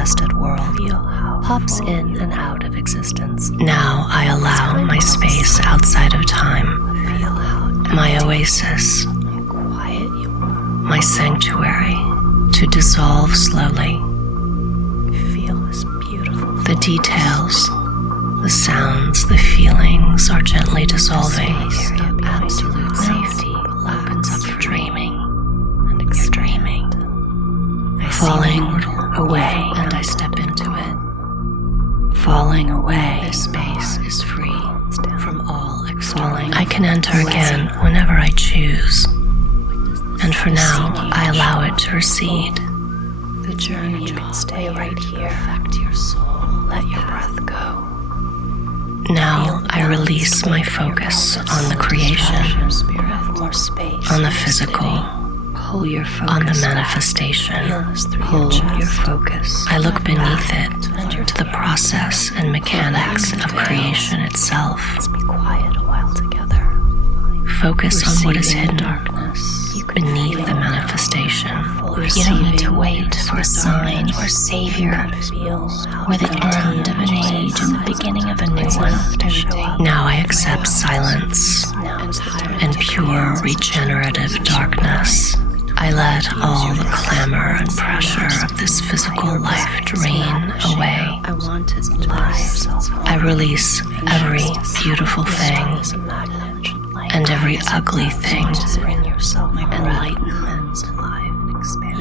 manifested world pops in and out of existence. Now I allow my space outside of time, my oasis, my sanctuary, to dissolve slowly. Feel this beautiful. The details, the sounds, the feelings are gently dissolving. Absolute safety opens up for dreaming, and you're dreaming. Falling away, and I step into it. Falling away. This space is free from all external. I can enter again whenever I choose. And for now, I allow it to recede. The journey can stay right here. Affect your soul. Let your breath go. Now I release my focus on the creation, on the physical, on the manifestation. Pull your focus. I look beneath it to the process and mechanics of creation itself. Let's be quiet a while together. Focus on what is hidden beneath the manifestation. You don't need to wait for a sign or savior or the end of an age and the beginning of a new one. Now I accept silence and pure regenerative darkness. I let all the clamor and pressure of this physical life drain away. I release every beautiful thing and every ugly thing, enlightenment,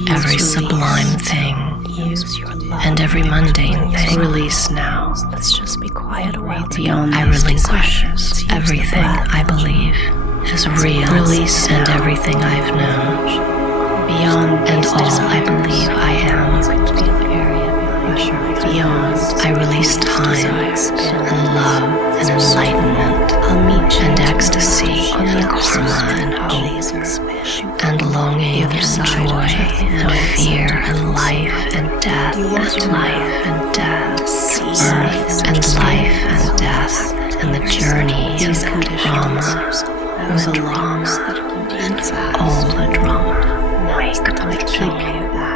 every sublime thing, and every mundane thing. Release now. Let's just be quiet a while. Beyond I relinquish everything I believe is real, and everything I've known. Beyond and all I believe I am. Beyond, I release time and love and enlightenment and ecstasy and karma and hope and longing and joy and fear and life and death and life and death, birth and life and death and the journey and the drama, the drama and all the drama.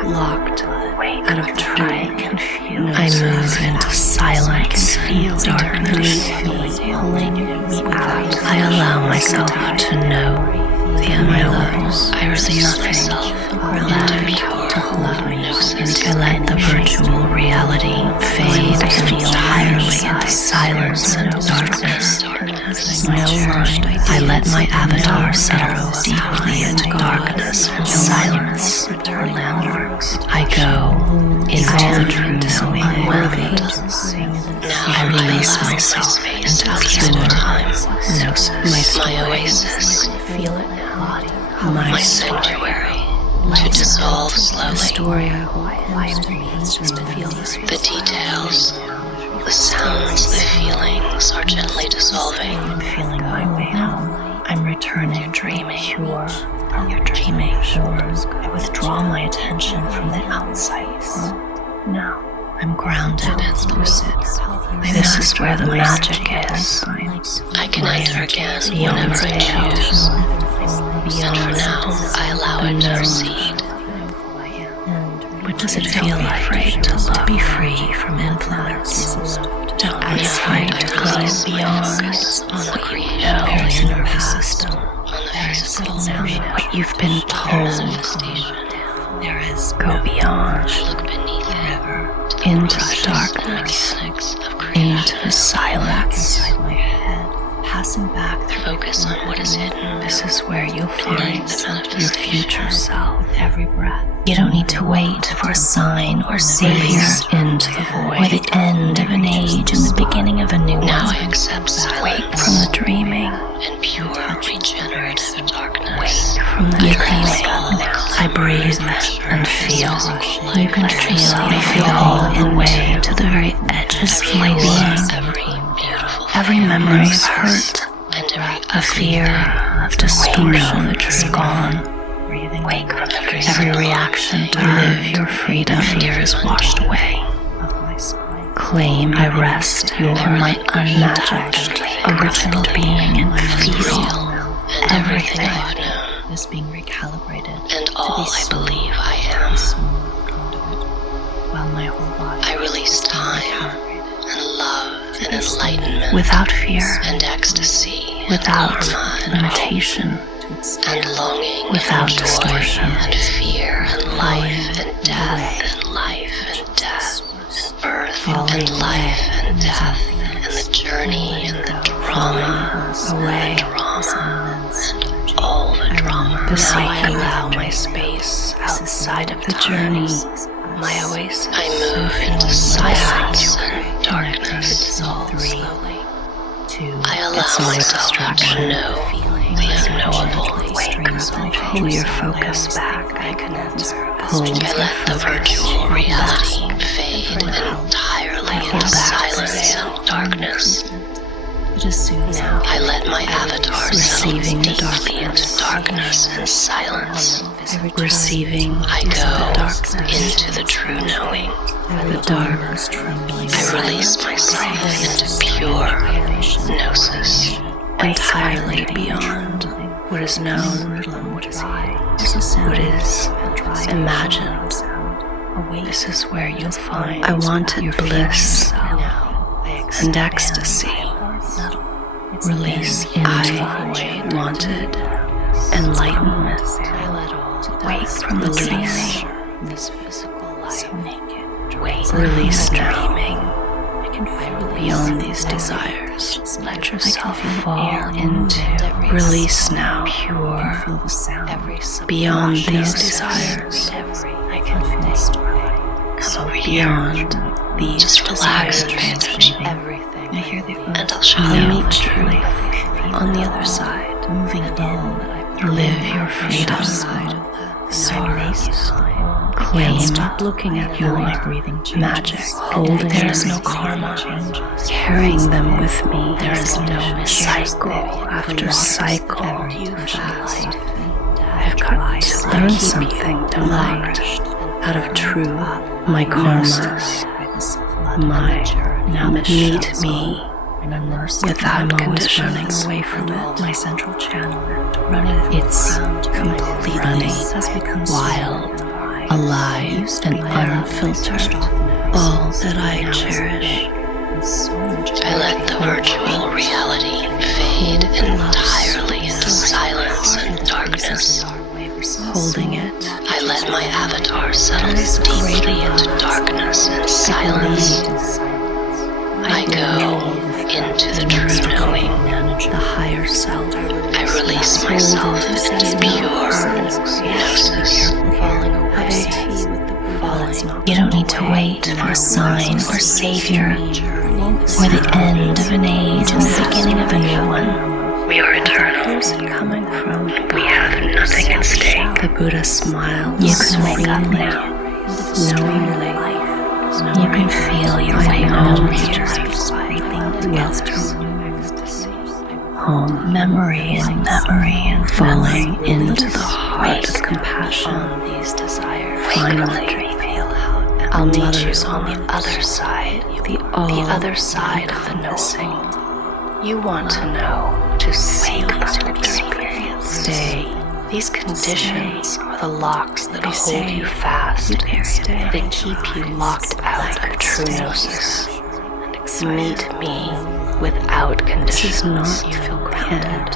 Locked out of time. I move into silence and darkness. I allow myself to know the unknowable. I release myself into pure gnosis. I let the virtual reality fade entirely into silence and darkness. No mind. I let my avatar settle deeply into darkness and silence. I go into the truth unwound. I release myself into pure gnosis, my oasis, my sanctuary, to dissolve slowly. The details, the sounds, the feelings are gently dissolving. I'm feeling my way home. I'm returning, dreaming. Pure. You're dreaming. I withdraw my attention from the outside world. Now I'm grounded and lucid. This is where the magic is. I can enter again whenever I choose. And for now, I allow it to recede. What does it feel like to be free from influence? Don't be afraid to go beyond on the creation nervous system. There is what you've been told. There is go beyond, into the darkness, into the silence. Passing back through focus on what is hidden. This is where you'll find your future self with every breath. You don't need to wait for a sign or savior into the void, or the end of an age and the beginning of a new one. Now I accept silence. Wake from the dreaming and pure regenerative darkness. Wake from the dreaming. I breathe and feel. You can feel all the way to the very edges of my being. Every memory of hurt, of fear, of distortion is gone. Every reaction to live your freedom fear is washed away. Claim I rest in my unmatched original being and feel everything is being recalibrated and all I believe I am. while my whole body. I release time and love and enlightenment Without fear, and ecstasy, without and limitation, and longing, without and joy, distortion, and fear, and life, and death, and life, and death, and birth, and life, and death, and the journey, and the drama, away, and all the drama. Now I allow my space outside of the time. journey, My oasis. I move into silence and darkness. Slowly. I allow It's no myself distraction. to know the unknowable. Pull your focus back. Pull I let the virtual reality fade entirely in silence and darkness. Now I let my avatar settle Receiving the deeply into darkness and silence. Receiving I go into the true knowing. the dark. I release myself into pure gnosis. Entirely beyond what is known, what is imagined. This is where you'll find I wanted bliss and ecstasy. Release into the void. Wanted enlightenment. Wake from the release. Release now. Beyond these desires, let yourself fall into release now. Pure. Beyond these desires, so beyond these Just relax desires. and touch everything, and I'll show I'll you meet you on the other side. Live your freedom. Soar. Claim. Stop looking at your magic. Holding there is no karma. Carrying them with me. There is no cycle after cycle. I've got to learn something locked out of true my karmas. My meet me without conditioning away from it. My central channel it's completely wild, alive, and unfiltered. All that I cherish. I let the virtual reality fade entirely into silence and darkness. Holding it, I let my avatar settle deeply into darkness and silence. I go into the true knowing. the higher self. I release myself into pure gnosis. You don't need to wait for a sign or savior, or the end of an age and the beginning of a new one. We are eternal. Coming from We have nothing at stake. the Buddha smiles. You can wake up now. Knowingly, You can feel your way home here. home, memory and falling into the heart of compassion. Finally, I'll meet you on the other side, the other side of the missing. You want to know, to seek from experience. stay. These conditions are the locks that hold you fast. They keep you locked out of true gnosis. Meet me without conditions. This is not You feel grounded.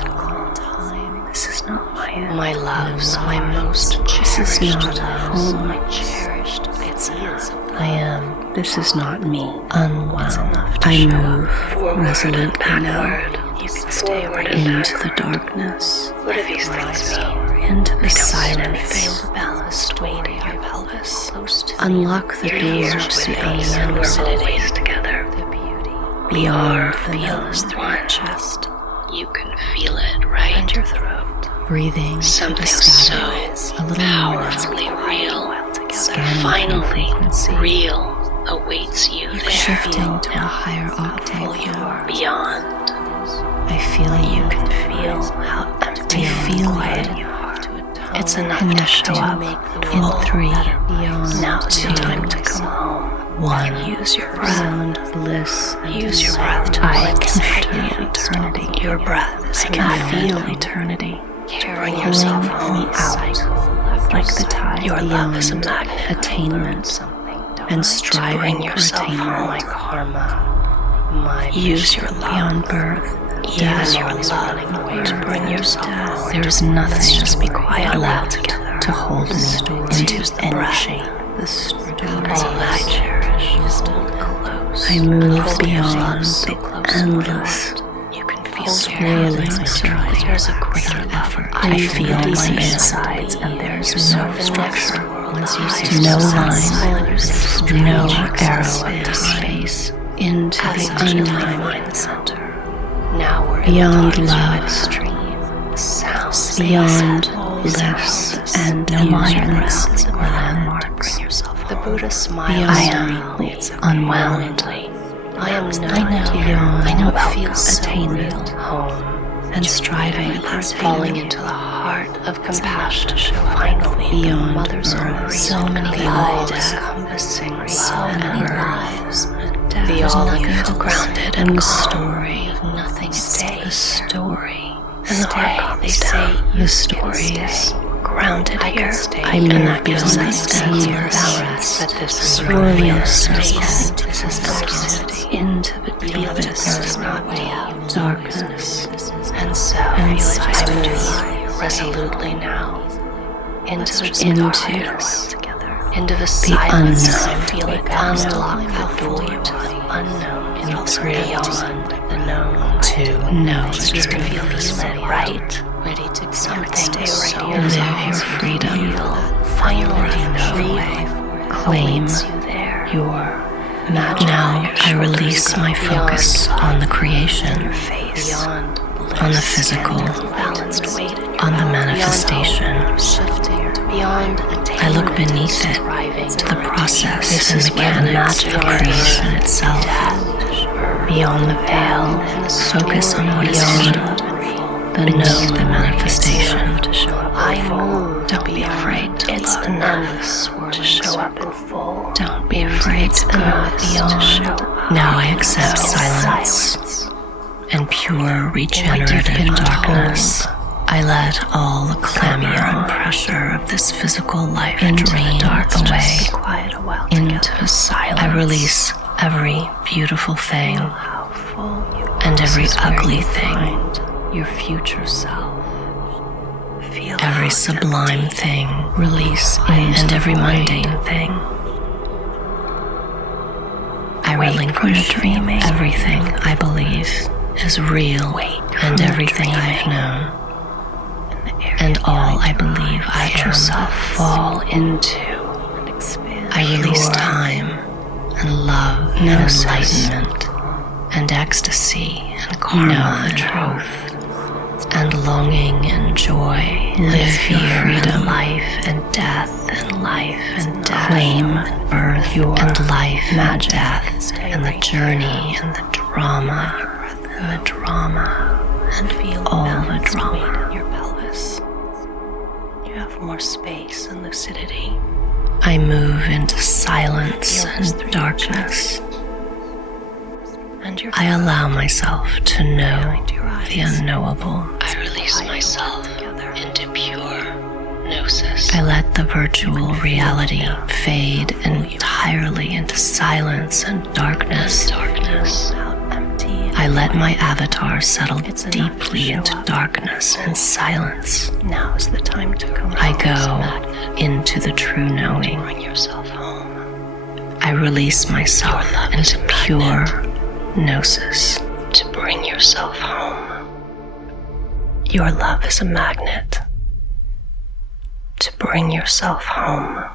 This is not my end. My loves, my most This is cherished, not home. my cherished ideas of I am. This is not me. unwound. I move Forward and resolutely now backward. You can stay right into the darkness, What do these things mean? into the Fail silence. to balance, weight in your pelvis. Close to Unlock the your doors ears to with the base and unknown. lucidity together. The beauty. Beyond the Feels known. through your chest. You can feel it right in your throat. Breathing Something to the so skies. A little more. powerfully real. Scanning Finally, frequency. real awaits you there. Shifting to a higher octave. Beyond. I feel You can feel how empty I and feel quiet you. you are. It's enough to show up in 3. Beyond Now it's 2. time to come home. 1. Use your breath. Beyond bliss and Use your breath to I hold can eternity. feel eternity. Your breath is I can magnet. feel eternity. Bring yourself Pulling home me out like the tide. Your love is a Beyond magnet. attainment. and striving for attainment. My karma, my Use your love beyond birth. use your love to bring yourself home. There is nothing Just be quiet left together. to hold me into any shape. All that I cherish is still close. I move Hold beyond yourself the so close. endless You can feel swirling stride. There's a without effort. I I feel feel my my insides, and there's no structure, no no line, no arrow arrow of space into the unknowable center. Now we're beyond in the love, sounds, beyond bliss, and no monuments or landmarks. The Buddha smiles. Beyond unwound. I am known beyond I know it feels attainment, home and striving for falling into the heart of compassion. Finally, beyond mother's birth. so many lives, encompassing so many lives. The all you feel grounded and the story. Nothing stays. The story. And the heart they say the stories. Grounded here. I move beyond the balance that this is swirling circles This is toxicity. into the deepest darkness. And so I move resolutely now into the silence. I feel it unlock the door to the unknown, beyond the known to know you can feel this right, ready to something so live your freedom. finally free. Claim your magic. Now I release my focus on the creation, on the physical, on the manifestation. I look beneath it to the process and mechanics of creation itself. Beyond the veil, focus on what is hidden, beneath the manifestation. Don't be afraid to look. To show up in full. Don't be afraid to go beyond. Now I accept silence and pure regenerative darkness. I let all the clamor and pressure of this physical life drain away into silence. I release every beautiful thing and every ugly thing. Your future self. Every sublime thing. Release and every mundane thing. I relinquish everything I believe is real and everything I've known. And all I believe I am fall into. I release time and love and enlightenment and ecstasy and karma and truth and longing and joy. Live fear and life and death and life and death. Claim birth and life and death and the journey and the drama and feel all the drama. More space and lucidity. I move into silence and darkness. I allow myself to know the unknowable. I release myself into pure gnosis. I let the virtual reality fade entirely into silence and darkness. I let my avatar settle deeply into darkness and silence. Now is the time to go. I go into the true knowing. I release myself into pure gnosis. To bring yourself home. Your love is a magnet. To bring yourself home.